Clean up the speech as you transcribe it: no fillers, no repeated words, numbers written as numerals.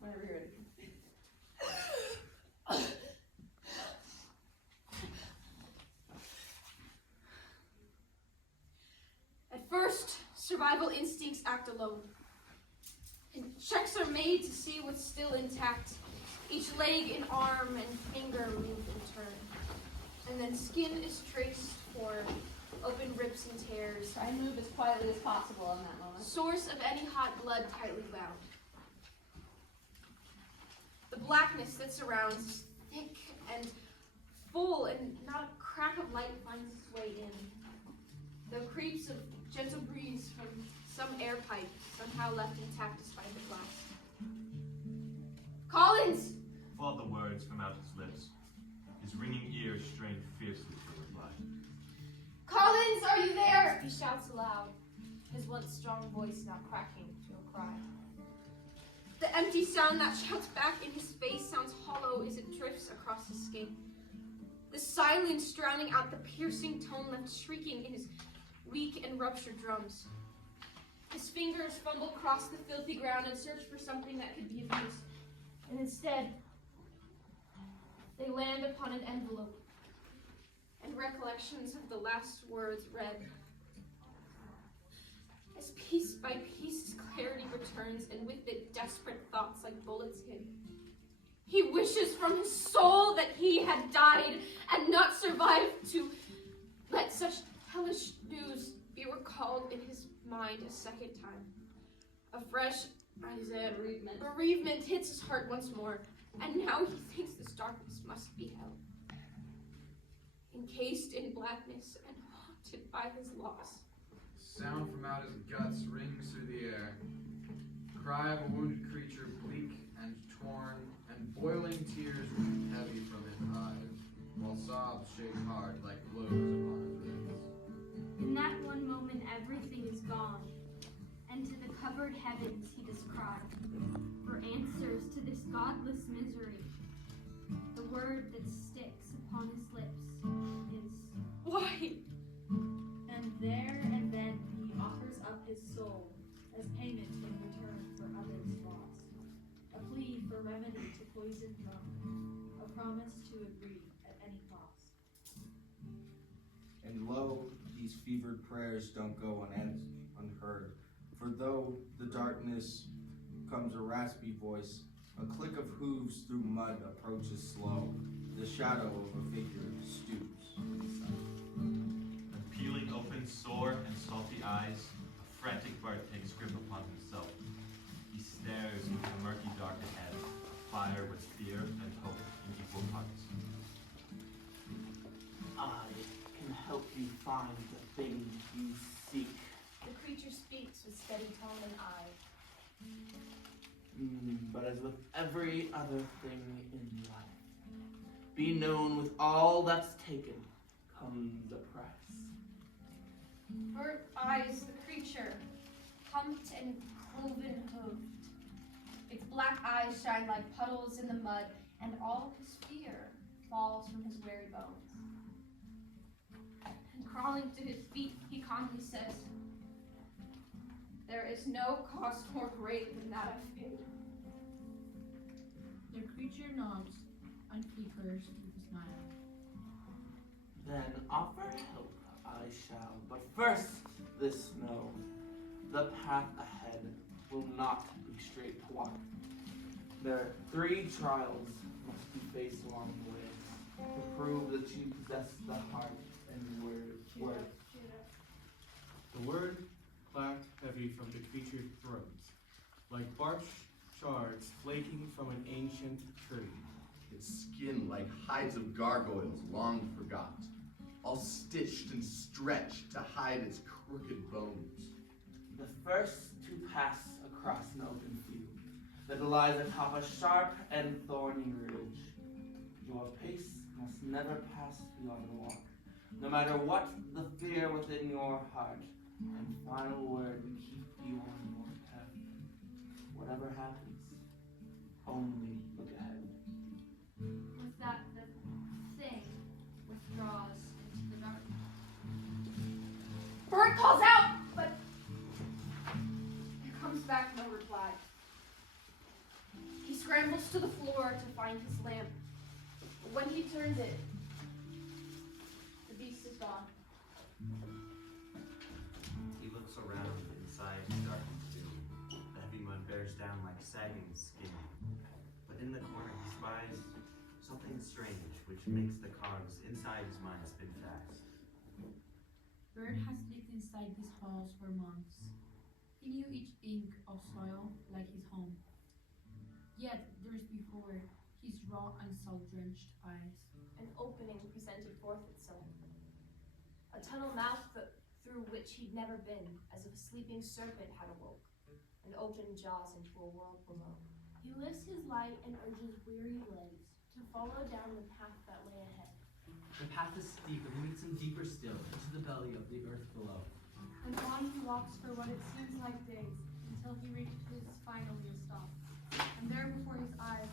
Whenever you're ready. At first, survival instincts act alone. And checks are made to see what's still intact. Each leg and arm and finger move in turn. And then skin is traced for open rips and tears. Try and move as quietly as possible in that moment. Source of any hot blood tightly bound. The blackness that surrounds is thick and full, and not a crack of light finds its way in. The creeps of gentle breeze from some air pipe somehow left intact despite the blast. Collins! Fall the words from out his lips. His ringing ears strained fiercely for reply. Collins, are you there? He shouts aloud, his once strong voice now cracking to a cry. The empty sound that shouts back in his face sounds hollow as it drifts across his skin. The silence drowning out the piercing tone left shrieking in his weak and ruptured drums. His fingers fumble across the filthy ground and search for something that could be of use. And instead, they land upon an envelope, and recollections of the last words read. As piece by piece his clarity returns, and with it desperate thoughts like bullets hit. He wishes from his soul that he had died and not survived to let such hellish news be recalled in his mind a second time. A fresh bereavement hits his heart once more, and now he thinks this darkness must be hell. Encased in blackness and haunted by his loss. Sound from out his guts rings through the air. Cry of a wounded creature, bleak and torn, and boiling tears run heavy from his eyes, while sobs shake hard like blows upon his ribs. In that one moment, everything is gone, and to the covered heavens he does cry, for answers to this godless misery. The word that sticks upon his lips is, Why? And there and then he offers up his soul as payment in return for others' loss. A plea for remedy to poisoned love, a promise to agree at any cost. And lo, these fevered prayers don't go unheard. For though the darkness comes a raspy voice, a click of hooves through mud approaches slow. The shadow of a figure stoops in the sun. And peeling open sore and salty eyes, a frantic Bart takes grip upon himself. He stares into the murky dark ahead, fire with fear and hope in equal parts. I can help you find the thing you seek. The creature speaks with steady tone and eye. But as with every other thing in life, be known with all that's taken comes a price. Bert eyes the creature, humped and cloven hoofed. Its black eyes shine like puddles in the mud, and all his fear falls from his weary bones. And crawling to his feet, he calmly says, "There is no cost more great than that of fear." The creature nods and flickers with a smile. Then offer help I shall, but first this know, the path ahead will not be straight to walk. There are 3 trials must be faced along the way to prove that you possess the heart and word. The word clacked heavy from the creature's throat, like bark shards flaking from an ancient tree. Its skin like hides of gargoyles long forgot, all stitched and stretched to hide its crooked bones. The first to pass across an open field that lies atop a sharp and thorny ridge. Your pace must never pass beyond the walk, no matter what the fear within your heart, and final word to keep you on your path. Whatever happens, only look ahead. with that the thing withdraws into the dark. Bert calls out, but there comes back no reply. He scrambles to the floor to find his lamp. But when he turns it, the beast is gone. He looks around inside the darkened tomb. The heavy mud bears down like sagging skin. But in the corner he spies something strange, which makes the cogs inside his mind spin fast. Bird has lived inside these halls for months. He knew each inch of soil like his home. Yet, years before, his raw and salt-drenched eyes. An opening presented forth itself. A tunnel mouth through which he'd never been, as if a sleeping serpent had awoke, and opened jaws into a world below. He lifts his light and urges weary legs to follow down the path that lay ahead. The path is steep and leads him deeper still into the belly of the earth below. And on he walks for what it seems like days, until he reaches finally a stop. And there before his eyes